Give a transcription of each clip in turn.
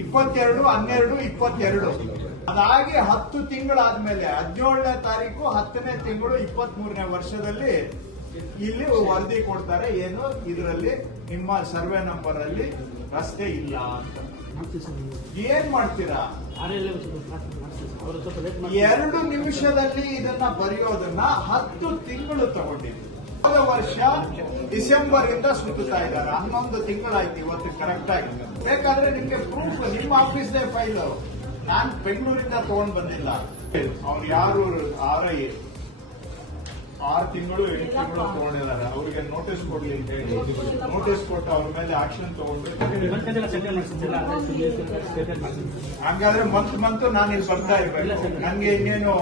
22, 12, 22. ಅದಾಗಿ 10 ತಿಂಗಳಾದ್ಮೇಲೆ 17ನೇ ತಾರೀಕು 10ನೇ ತಿಂಗಳು 23ನೇ ವರ್ಷದಲ್ಲಿ ಇಲ್ಲಿ ವರದಿ ಕೊಡ್ತಾರೆ. ಏನು ಇದರಲ್ಲಿ ನಿಮ್ಮ ಸರ್ವೆ ನಂಬರ್ ಅಲ್ಲಿ ರಸ್ತೆ ಇಲ್ಲ ಅಂತ. ಏನ್ ಮಾಡ್ತೀರಾ? 2 ನಿಮಿಷದಲ್ಲಿ ಇದನ್ನ ಬರೆಯೋದನ್ನ 10 ತಿಂಗಳು ತಗೊಂಡಿದ್ವಿ. ಹೋದ ವರ್ಷ ಡಿಸೆಂಬರ್ ಇಂದ ಸುತ್ತಾ ಇದ್ದಾರೆ. 11 ತಿಂಗಳಾಯ್ತು ಇವತ್ತು ಕರೆಕ್ಟ್ ಆಗಿ. ಬೇಕಾದ್ರೆ ನಿಮ್ಗೆ ಪ್ರೂಫ್ ನಿಮ್ಮ ಆಫೀಸ್ದೇ ಫೈಲ್, ನಾನ್ ಬೆಂಗಳೂರಿಂದ ತಗೊಂಡ್ ಬಂದಿಲ್ಲ. ಅವ್ರು ಯಾರು 6 ತಿಂಗಳು 8 ತಿಂಗಳು ತಗೊಂಡಿದ್ದಾರೆ. ಅವ್ರಿಗೆ ನೋಟಿಸ್ ಕೊಡ್ಲಿ ಅಂತ ಹೇಳಿ ನೋಟಿಸ್ ಕೊಟ್ಟು ಅವ್ರ ಮೇಲೆ ಆಕ್ಷನ್ ತಗೊಂಡು, ಹಂಗಾದ್ರೆ ಮಂತ್ ನಾನು ಇಲ್ಲಿ ಬರ್ತಾ ಇರ್ಬೇಕು. ನನ್ಗೆ ಇನ್ನೇನು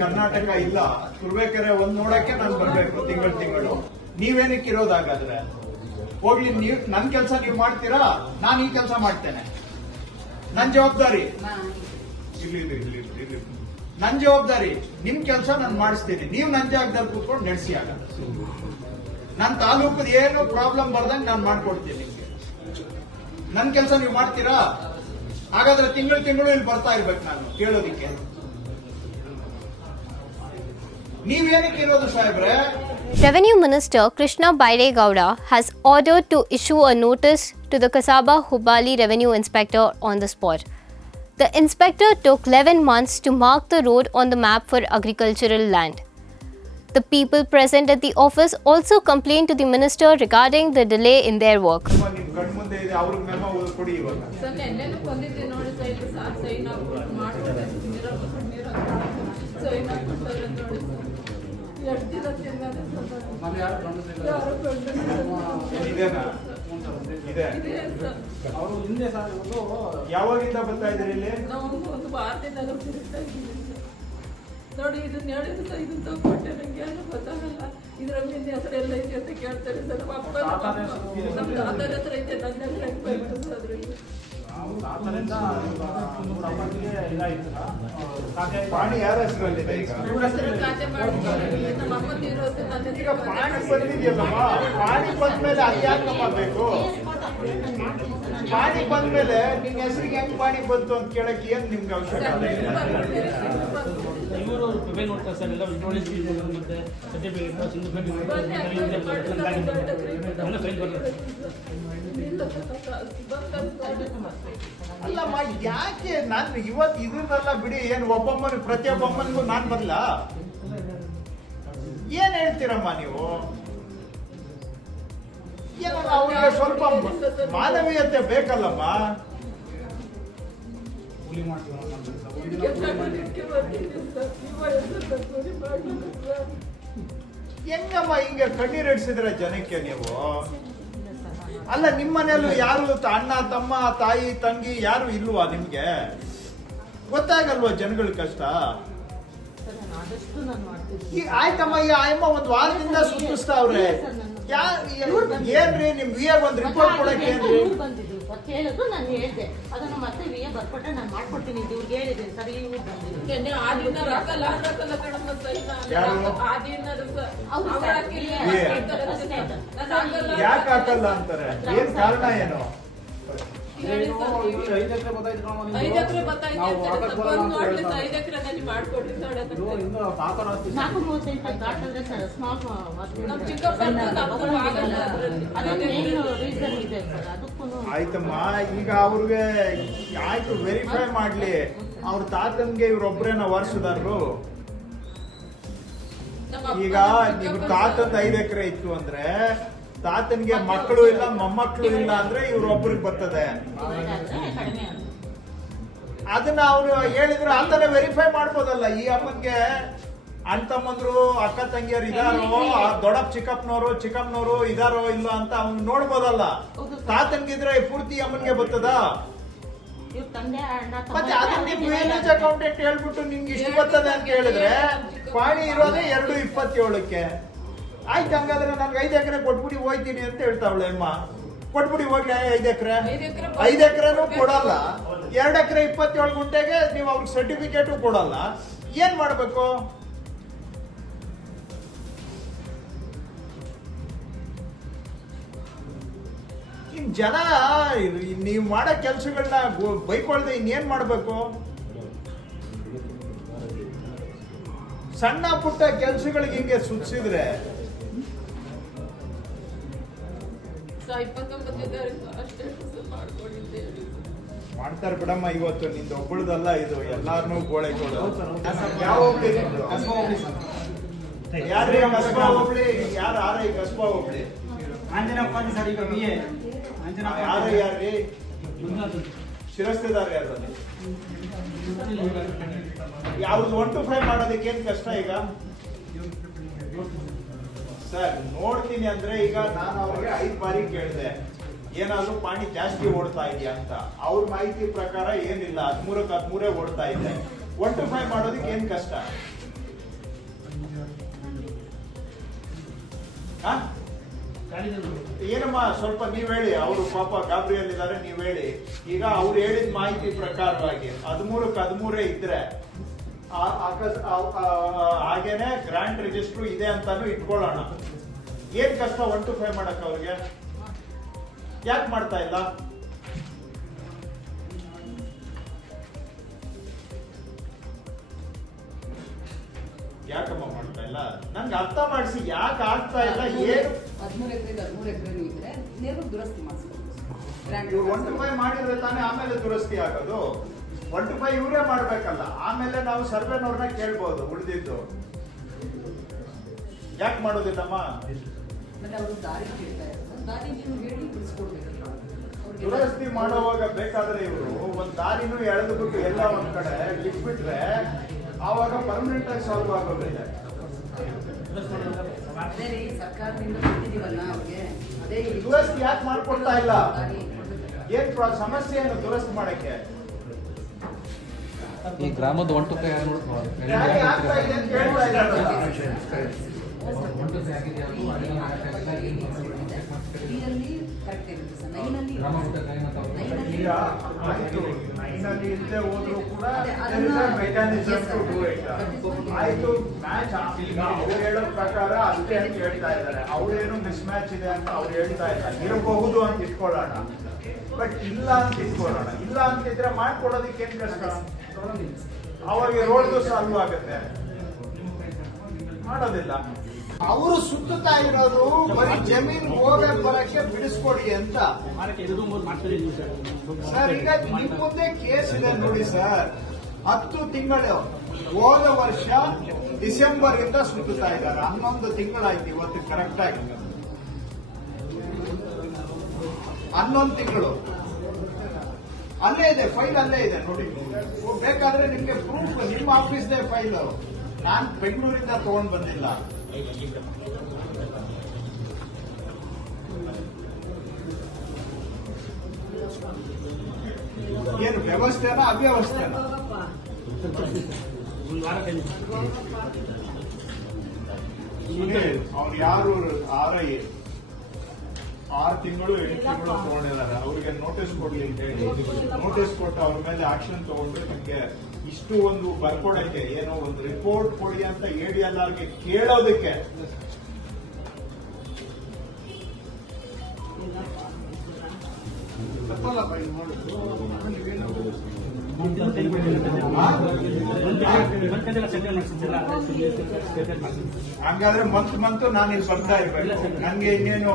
ಕರ್ನಾಟಕ ಇಲ್ಲ, ತುರ್ಬೇಕಾದ್ರೆ ಒಂದ್ ನೋಡಕ್ಕೆ ನಾನು ಬರ್ಬೇಕು ತಿಂಗಳು. ನೀವೇನಕ್ಕೆ ಇರೋದಾಗಾದ್ರೆ ಹೋಗ್ಲಿ, ನೀವು ನನ್ ಕೆಲಸ ನೀವು ಮಾಡ್ತೀರಾ, ನಾನು ಈ ಕೆಲಸ ಮಾಡ್ತೇನೆ. ನನ್ ಜವಾಬ್ದಾರಿ ನನ್ ಜವಾಬ್ದಾರಿ, ನಿಮ್ ಕೆಲಸ ನಾನು ಮಾಡಿಸ್ತೀನಿ. ನೀವು ನನ್ ಜಾಗದಲ್ಲಿ ಕೂತ್ಕೊಂಡು ನಡೆಸಿ. ಆಗ ನನ್ನ ತಾಲೂಕದ ಏನು ಪ್ರಾಬ್ಲಮ್ ಬರ್ದಂಗೆ ನಾನು ಮಾಡ್ಕೊಡ್ತೀನಿ ನಿಮ್ಗೆ. ನನ್ ಕೆಲಸ ನೀವು ಮಾಡ್ತೀರಾ? ಹಾಗಾದ್ರೆ ತಿಂಗಳು ಇಲ್ಲಿ ಬರ್ತಾ ಇರ್ಬೇಕು ನಾನು ಕೇಳೋದಿಕ್ಕೆ. ನೀವೇನಕ್ಕೆ ಇರೋದು ಸಾಹೇಬ್ರೆ? Revenue Minister Krishna Byre Gowda has ordered to issue a notice to the Kasaba Hubballi Revenue Inspector on the spot. The inspector took 11 months to mark the road on the map for agricultural land. The people present at the office also complained to the minister regarding the delay in their work. ಯಾವಾಗಿಂದ ಬರ್ತಾ ಇದ್ರಿ ಇಲ್ಲಿ? ಒಂದು ವಾರದಿಂದ ನೋಡಿ, ಇದನ್ನ ಹೇಳಿದ್ರು ಸಹ ಇದನ್ನ ತಗೊಂಡೆ. ನಂಗೆ ಏನು ಗೊತ್ತಾಗಲ್ಲ. ಇದ್ರ ಮೇಲೆ ಹೆಸರೆಲ್ಲ ಐತೆ ಅಂತ ಕೇಳ್ತಾರೆ ಸರ್. ನಮ್ಮ ತಾತರ ಹತ್ರ ಐತೆ, ನನ್ನ ಹತ್ರ ಹೆಂಗ್ ಬರ್ತದೆ ಅದ್ರಲ್ಲಿ? ಪಾಣಿ ಯಾರ ಹೆಸರಲ್ಲಿದೆ ಈಗ? ಖಾತೆ ಮಾಡ್ತಾರೆ. ನಮ್ಮ ಅಮ್ಮನ ಇರೋದು ನನ್ನ ಈಗ ಪಾಣಿ ಬಂದಿದೆಯಲ್ಲಮ್ಮ, ಪಾಣಿ ಬಂದ್ಮೇಲೆ ಅದು ಯಾಕೆ ಮಾಡಬೇಕು? ಪಾಣಿ ಬಂದ್ಮೇಲೆ ನಿನ್ನ ಹೆಸರಿಗೆ ಹೆಂಗ್ ಪಾಣಿ ಬಂತು ಅಂತ ಕೇಳಕ್ಕೆ ಏನ್ ನಿಮ್ಗೆ ಅವಶ್ಯಕತೆ? ಅಲ್ಲಮ್ಮ, ಯಾಕೆ ನಾನು ಇವತ್ತು ಇದನ್ನೆಲ್ಲ ಬಿಡಿ, ಏನು ಪ್ರತಿಯೊಬ್ಬಮ್ಮನಿಗೂ ನಾನ್ ಬರಲ್ಲ? ಏನ್ ಹೇಳ್ತೀರಮ್ಮ ನೀವು? ಅವ್ರಿಗೆ ಸ್ವಲ್ಪ ಮಾನವೀಯತೆ ಬೇಕಲ್ಲಮ್ಮ. ಹೆಂಗಮ್ಮ ಹಿಂಗೆ ಕಣ್ಣೀರಿಡ್ಸಿದ್ರೆ ಜನಕ್ಕೆ ನೀವು? ಅಲ್ಲ, ನಿಮ್ಮ ಮನೆಯಲ್ಲೂ ಯಾರು ಅಣ್ಣ, ತಮ್ಮ, ತಾಯಿ, ತಂಗಿ ಯಾರು ಇಲ್ವಾ ನಿಮ್ಗೆ? ಗೊತ್ತಾಗಲ್ವಾ ಜನಗಳ ಕಷ್ಟ? ಆಯ್ತಮ್ಮ, ಈ ಆಯಮ್ಮ ಒಂದ್ ವಾರದಿಂದ ಸುತ್ತಿಸ್ತಾವ್ರೆ. ಏನ್ರಿ ನಿಮ್ ವಿಎ ಒಂದ್ ರಿಪೋರ್ಟ್ ಕೊಡಕ್ಕೆ ಏನ್ರಿ? ಕೇಳಿದ್ರು ನಾನು ಹೇಳಿದೆ, ಅದನ್ನು ಮತ್ತೆ ವಿಎ ಬರ್ಕೊಟ್ಟೆ ನಾನು ಮಾಡ್ಕೊಡ್ತೀನಿ ಅಂತ ಇವ್ರಿಗೆ ಹೇಳಿದ್ದೀನಿ. ಸರಿ, ಯಾಕೆ ಹಾಕಲ್ಲ ಅಂತಾರೆ? ಏನ್ ಕಾರಣ ಏನು? 5 ಎಕರೆ ಬತ್ತಾಯ್ತು. 5 ಎಕರೆ ಮಾಡ್ಕೊಡ್ರಿ ಸರ್. 435 ದಾಟಿದ್ರೆ ಸರ್ ಸ್ಮಾಲ್ ನಮ್ಮ ಚಿಕ್ಕಪ್ಪ ರೀಸನ್ ಇದೆ ಸರ್. ಅದಕ್ಕೂ ಆಯ್ತಮ್ಮ, ಈಗ ಅವ್ರಿಗೆ ಆಯ್ತು ವೆರಿಫೈ ಮಾಡ್ಲಿ. ಅವ್ರ ತಾತನ್ಗೆ ಇವ್ರೊಬ್ರೇನ ವಾರಸುದಾರರು? ಈಗ ನಿಮ್ ತಾತಂದ್ 5 ಎಕರೆ ಇತ್ತು ಅಂದ್ರೆ ತಾತನ್ಗೆ ಮಕ್ಕಳು ಇಲ್ಲ, ಮೊಮ್ಮಕ್ಕಳು ಇಲ್ಲ ಅಂದ್ರೆ ಇವ್ರೊಬ್ರಿಗೆ ಬರ್ತದೆ. ಅದನ್ನ ಅವ್ರು ಹೇಳಿದ್ರು ಅಂತಾನೆ ವೆರಿಫೈ ಮಾಡ್ಬೋದಲ್ಲ. ಈ ಅಮ್ಮನ್ಗೆ ಅಣ್ಣ ತಮ್ಮಂದ್ರು, ಅಕ್ಕ ತಂಗಿಯರು ಇದಾರೋ, ದೊಡ್ಡಪ್ಪ ಚಿಕ್ಕಪ್ಪನವರು ಇದಾರೋ ಇಲ್ಲ ಅಂತ ಅವ್ನು ನೋಡ್ಬೋದಲ್ಲ. ತಾತನ್ಗಿದ್ರೆ ಪೂರ್ತಿ ಅಮ್ಮನ್ಗೆ ಬರ್ತದ? ಮತ್ತೆ ಅದನ್ನ ವಿಲೇಜ್ ಅಕೌಂಟೆಂಟ್ ಹೇಳ್ಬಿಟ್ಟು ನಿಮ್ಗೆ ಇಷ್ಟು ಬರ್ತದೆ ಅಂತ ಹೇಳಿದ್ರೆ ಪಾಣಿ ಇರೋದೇ 227ಕ್ಕೆ. ಆಯ್ತು, ಹಂಗಾದ್ರೆ ನನ್ಗೆ 5 ಎಕರೆ ಕೊಟ್ಬಿಡಿ ಹೋಯ್ತೀನಿ ಅಂತ ಹೇಳ್ತಾವಳೆ ಅಮ್ಮ. ಕೊಟ್ಬಿಡಿ ಹೋಗ್ಲಿ 5 ಎಕರೆ. 5 ಎಕರೆನೂ ಕೊಡಲ್ಲ. 2 ಎಕರೆ 27 ಗುಂಟೆಗೆ ನೀವು ಅವ್ರಿಗೆ ಸರ್ಟಿಫಿಕೇಟು ಕೊಡಲ್ಲ. ಏನ್ ಮಾಡ್ಬೇಕು? ಇನ್ ಜನ ನೀವು ಮಾಡೋ ಕೆಲಸಗಳನ್ನ ಬೈಕೊಳ್ದೆ ಇನ್ನೇನ್ ಮಾಡ್ಬೇಕು? ಸಣ್ಣ ಪುಟ್ಟ ಕೆಲಸಗಳಿಗೆ ಹಿಂಗೆ ಸುತ್ತಿಸಿದ್ರೆ 29 ಅಷ್ಟೇ ಮಾಡ್ಕೊಂಡಿದ್ದೆ. ಮಾಡ್ತಾರೆ ಬಿಡಮ್ಮ. ಇವತ್ತು ನಿಂದ ಒಬ್ಬಳದಲ್ಲ ಇದು, ಎಲ್ಲಾರನ್ನೂ ಗೋಳೆ ಯಾವ ಹೋಗ್ಲಿ? ಯಾರೇ ಕಸ್ಬಾ ಹೋಗ್ಲಿ, ಯಾರು ಆರ ಈ ಕಸ್ಬಾ ಹೋಗ್ಲಿ? ಆಂಜನಪ್ಪ ಸರ್, ಈಗ BA ಯಾರ್ರಿ ಶಿರಸ್ತೆದಾರ ಯಾರು? ಯಾವ್ದು 1 to 5 ಮಾಡೋದಕ್ಕೆ ಏನ್ ಕಷ್ಟ ಈಗ ಸರ್? ನೋಡ್ತೀನಿ ಅಂದ್ರೆ ಈಗ ನಾನು ಅವ್ರಿಗೆ 5 ಬಾರಿ ಕೇಳಿದೆ ಏನಾದ್ರು ಪಾಣಿ ಜಾಸ್ತಿ ಓಡ್ತಾ ಇದೆಯಾ ಅಂತ. ಅವ್ರ ಮಾಹಿತಿ ಪ್ರಕಾರ ಏನಿಲ್ಲ, 13ಕ್ಕೆ 13 ಓಡ್ತಾ ಇದೆ. 1 to 5 ಮಾಡೋದಕ್ಕೆ ಏನ್ ಕಷ್ಟ? ಏನಮ್ಮ ಸ್ವಲ್ಪ ನೀವ್ ಹೇಳಿ. ಅವರು ಪಾಪ ಗಾಬರಿಯಲ್ಲಿದ್ದಾರೆ, ನೀವ್ ಹೇಳಿ. ಈಗ ಅವ್ರು ಹೇಳಿದ ಮಾಹಿತಿ ಪ್ರಕಾರವಾಗಿ 13ಕ್ಕೆ 13 ಇದ್ರೆ ಹಾಗೇನೆ ಗ್ರಾಂಟ್ ರಿಜಿಸ್ಟ್ರು ಇದೆ ಅಂತಾನು ಇಟ್ಕೊಳ್ಳೋಣ. ಏನ್ ಕಷ್ಟ 1 to 5 ಮಾಡಕ್ ಅವ್ರಿಗೆ? ಯಾಕೆ ಮಾಡ್ತಾ ಇಲ್ಲ? ಯಾಕಮ್ಮ ಮಾಡ್ತಾ ಇಲ್ಲ? ನನ್ಗೆ ಅರ್ಥ ಮಾಡಿಸಿ, ಯಾಕೆ ಆಗ್ತಾ ಇಲ್ಲ? ಏನು 13 ಎಕರೆ ಇದ್ರೆ ನೇರ ದುರಸ್ತಿ ಮಾಡಿಸ್ಬೇಕು. 1 to 5 ಮಾಡಿದ್ರೆ ತಾನೇ ಆಮೇಲೆ ದುರಸ್ತಿ ಆಗೋದು. 1 to 5 ಇವರೇ ಮಾಡ್ಬೇಕಲ್ಲ, ಆಮೇಲೆ ನಾವು ಸರ್ವೆನವ್ರನ್ನ ಕೇಳ್ಬೋದು ಉಳಿದಿದ್ದು. ಯಾಕೆ ಮಾಡೋದಿಲ್ಲಮ್ಮ? ಮತ್ತೆ ಅವರು ದಾರಿ ಕೇಳ್ತಾ ಇರ್ತಾರೆ, ದಾರಿ ನೀವು ಹೇಳಿ ಬಿಡಿಸ್ಕೊಡ್ಬೇಕಲ್ಲ. ದುರಸ್ತಿ ಮಾಡುವಾಗ ಬೇಕಾದ್ರೆ ಇವರು ಒಂದ್ ದಾರಿನೂ ಎಳೆದು ಬಿಟ್ಟು ಎಲ್ಲ ಒಂದ್ ಕಡೆ ಇಟ್ಬಿಟ್ರೆ ಆವಾಗ ಪರ್ಮನೆಂಟ್ ಆಗಿ ಸಾಲ್ವ್ ಆಗೋದಿಲ್ಲ. ಅದೇ ರೀ, ಸರ್ಕಾರದಿಂದ ಕೊಟ್ಟಿದೀವಲ್ಲ ಅವ್ರಿಗೆ, ಅದೇ ದುರಸ್ತಿ ಯಾಕೆ ಮಾಡ್ಕೊಡ್ತಾ ಇಲ್ಲ? ಏನ್ ಸಮಸ್ಯೆ ಏನು ದುರಸ್ತಿ ಮಾಡಕ್ಕೆ? ಈ ಗ್ರಾಮದ 1 to 5 ಯಾಕೆ ಆಗ್ತಾ ಇದೆ ಅಂತ ಕೇಳ್ತಾ ಇದ್ದಾರೆ. ನೀರಲ್ಲಿ ಕರೆಕ್ಟ್ ಇರುತ್ತೆ ಸರ್. ನೈನಲ್ಲಿ ಈಗ ಆಯ್ತು, ನೈನಲ್ಲಿ ಇಲ್ಲದೆ ಹೋದ್ರು ಕೂಡ ಮೆಕ್ಯಾನಿಸಮ್ ಟು ಡೂ ಇಟ್. ಆಯ್ತು, ಮ್ಯಾಚ್ ಈಗ ಅವ್ರು ಹೇಳೋ ಪ್ರಕಾರ ಅಷ್ಟೇ ಅಂತ ಹೇಳ್ತಾ ಇದ್ದಾರೆ. ಅವ್ರೇನು ಮಿಸ್ ಮ್ಯಾಚ್ ಇದೆ ಅಂತ ಅವ್ರು ಹೇಳ್ತಾ ಇದ್ದಾರೆ. ಇರಬಹುದು ಅಂತ ಇಟ್ಕೊಳ್ಳೋಣ, ಬಟ್ ಇಲ್ಲ ಅಂತ ಇಟ್ಕೊಳ್ಳೋಣ. ಇಲ್ಲ ಅಂತಿದ್ರೆ ಮಾಡ್ಕೊಡೋದಕ್ಕೆ ಏನ್ ಕಷ್ಟ? ಅವಾಗ ರೋಡ್ದು ಸಾಲ್ವ್ ಆಗುತ್ತೆ. ಮಾಡೋದಿಲ್ಲ. ಅವರು ಸುತ್ತುತ್ತಾ ಇರೋದು ಬರೀ ಜಮೀನ್ ಹೋಗಕ್ ಬರಕ್ಕೆ ಬಿಡಿಸ್ಕೊಡಿ ಅಂತ ಸರ್. ಈಗ ನಿಮ್ ಮುಂದೆ ಕೇಸ್ ಇದೆ ನೋಡಿ ಸರ್. 10 ತಿಂಗಳು ಹೋದ ವರ್ಷ ಡಿಸೆಂಬರ್ ಇಂದ ಸುತ್ತುತ್ತಾ ಇದ್ದಾರೆ. 11 ತಿಂಗಳಾಯ್ತು ಇವತ್ತು ಕರೆಕ್ಟ್ ಆಗಿ. 11 ತಿಂಗಳು ಅಲ್ಲೇ ಇದೆ, ಫೈಲ್ ಅಲ್ಲೇ ಇದೆ ನೋಡಿ. ಬೇಕಾದ್ರೆ ನಿಮ್ಗೆ ಪ್ರೂಫ್ ನಿಮ್ಮ ಆಫೀಸ್ದೇ ಫೈಲ್. ನಾನ್ ಬೆಂಗಳೂರಿಂದ ತಗೊಂಡ್ ಬಂದಿಲ್ಲ. ಏನು ವ್ಯವಸ್ಥೆನಾ ಅವ್ಯವಸ್ಥೆನಾ? ಅವ್ರು ಯಾರು 6 ತಿಂಗಳು 8 ತಿಂಗಳು ತಗೊಂಡಿದ್ದಾರೆ. ಅವ್ರಿಗೆ ನೋಟಿಸ್ ಕೊಡ್ಲಿ ಅಂತ ಹೇಳಿ ನೋಟಿಸ್ ಕೊಟ್ಟು ಅವ್ರ ಮೇಲೆ ಆಕ್ಷನ್ ತಗೊಂಡು ನಿಮ್ಗೆ ಇಷ್ಟು ಒಂದು ಬರ್ಕೊಡಕ್ಕೆ ಏನೋ ಒಂದು ರಿಪೋರ್ಟ್ ಕೊಡಿ ಅಂತ ADLRಗೆ ಕೇಳೋದಕ್ಕೆ ಹಂಗಾದ್ರೆ ಮಂತ್ ನಾನು ಇಲ್ಲಿ ಬರ್ತಾ ಇರ್ಬೇಕು. ನನ್ಗೆ ಇನ್ನೇನು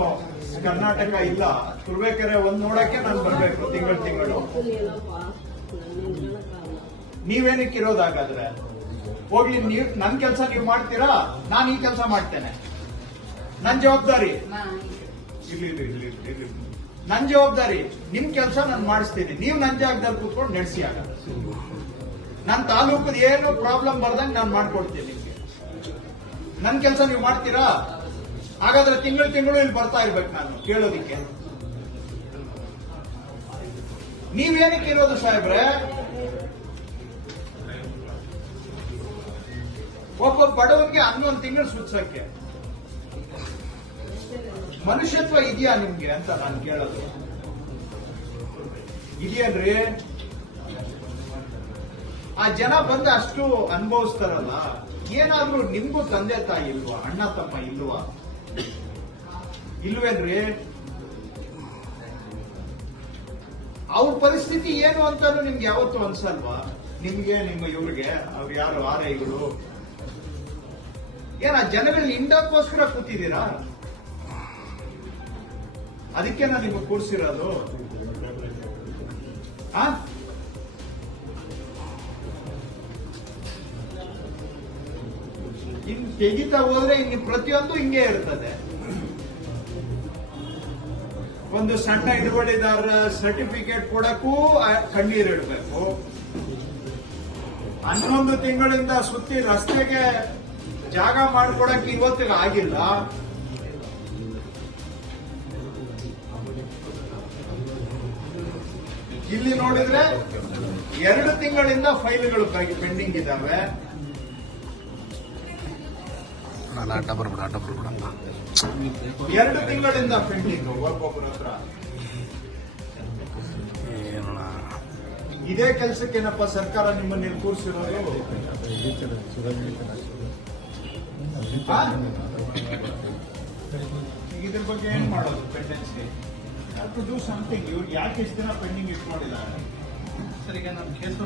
ಕರ್ನಾಟಕ ಇಲ್ಲ, ತುರ್ಬೇಕೆರೆ ಒಂದ್ ನೋಡಕ್ಕೆ ನಾನು ಬರ್ಬೇಕು ತಿಂಗಳು. ನೀವೇನಕ್ಕೆ ಇರೋದಾಗಾದ್ರೆ ಹೋಗ್ಲಿ. ನೀವು ನನ್ ಕೆಲಸ ನೀವು ಮಾಡ್ತೀರಾ, ನಾನು ಈ ಕೆಲಸ ಮಾಡ್ತೇನೆ. ನನ್ ಜವಾಬ್ದಾರಿ ಇರ್ಲಿ. ನನ್ ಜವಾಬ್ದಾರಿ, ನಿಮ್ ಕೆಲಸ ನಾನು ಮಾಡಿಸ್ತೀನಿ. ನೀವು ನನ್ ಜಾಗದಲ್ಲಿ ಕೂತ್ಕೊಂಡು ನಡೆಸಿ. ಆಗ ನನ್ನ ತಾಲೂಕದ ಏನು ಪ್ರಾಬ್ಲಮ್ ಬರ್ದಂಗೆ ನಾನು ಮಾಡ್ಕೊಡ್ತೀನಿ ನಿಮ್ಗೆ. ನನ್ ಕೆಲಸ ನೀವು ಮಾಡ್ತೀರಾ? ಹಾಗಾದ್ರೆ ತಿಂಗಳು ಇಲ್ಲಿ ಬರ್ತಾ ಇರ್ಬೇಕು ನಾನು ಕೇಳೋದಿಕ್ಕೆ. ನೀವೇನಕ್ಕೆ ಇರೋದು ಸಾಹೇಬ್ರೆ? ಒಬ್ಬ ಬಡವನಿಗೆ 11 ತಿಂಗಳು ಸುತ್ಸಕ್ಕೆ ಮನುಷ್ಯತ್ವ ಇದೆಯಾ ನಿಮ್ಗೆ ಅಂತ ನಾನು ಕೇಳೋದು. ಇದೆಯಲ್ರಿ? ಆ ಜನ ಬಂದು ಅಷ್ಟು ಅನುಭವಿಸ್ತಾರಲ್ಲ, ಏನಾದ್ರೂ ನಿಮ್ಗೂ ತಂದೆ ತಾಯಿ ಇಲ್ವಾ? ಅಣ್ಣ ತಮ್ಮ ಇಲ್ವಾ? ಇಲ್ವೇನ್ರಿ? ಅವ್ರ ಪರಿಸ್ಥಿತಿ ಏನು ಅಂತಾನು ನಿಮ್ಗೆ ಯಾವತ್ತೂ ಅನ್ಸಲ್ವಾ? ನಿಮ್ಗೆ ನಿಮ್ಮ ಇವ್ರಿಗೆ ಅವ್ರು ಯಾರು ಆರೈಗಳು ಏನ ಜನಗಳನ್ನ ಹಿಂಡಕ್ಕೋಸ್ಕರ ಕೂತಿದ್ದೀರಾ? ಅದಕ್ಕೆ ನಾನು ನಿಮಗೆ ಕೂರ್ಸಿರೋದು. ಇನ್ ತೆಗಿತಾ ಹೋದ್ರೆ ಇನ್ನು ಪ್ರತಿಯೊಂದು ಹಿಂಗೆ ಇರ್ತದೆ. ಒಂದು ಸಣ್ಣ ಹಿಡುವಳಿದಾರರ ಸರ್ಟಿಫಿಕೇಟ್ ಕೊಡಕ್ಕೂ ಕಣ್ಣೀರಿಡ್ಬೇಕು. 11 ತಿಂಗಳಿಂದ ಸುತ್ತಿ ರಸ್ತೆಗೆ ಜಾಗ ಮಾಡ್ಕೊಡಕ್ಕೆ ಇವತ್ತಿಗೆ ಆಗಿಲ್ಲ. ಇಲ್ಲಿ ನೋಡಿದ್ರೆ 2 ತಿಂಗಳಿಂದ ಫೈಲ್ಗಳು ಪೆಂಡಿಂಗ್ ಇದಾವೆ. ಆಟ ಬರ್ಬಿಡ 2 ತಿಂಗಳಿಂದ ಪೆಂಡಿಂಗ್ ಒಬ್ಬೊಬ್ಬರ ಹತ್ರ. ಇದೇ ಕೆಲಸಕ್ಕೇನಪ್ಪ ಸರ್ಕಾರ ನಿಮ್ಮನ್ನ ಕೂರಿಸಿರೋದು? ಇದ್ರ ಬಗ್ಗೆ ಏನ್ ಮಾಡೋದು? Tendency to do something. ಇವ್ರು ಯಾಕೆ ಇಷ್ಟು ದಿನ ಪೆಂಡಿಂಗ್ ಇಟ್ಕೊಂಡಿದ್ದಾರೆ? ಸರ್ ಈಗ ನಾನು ಕೇಸ್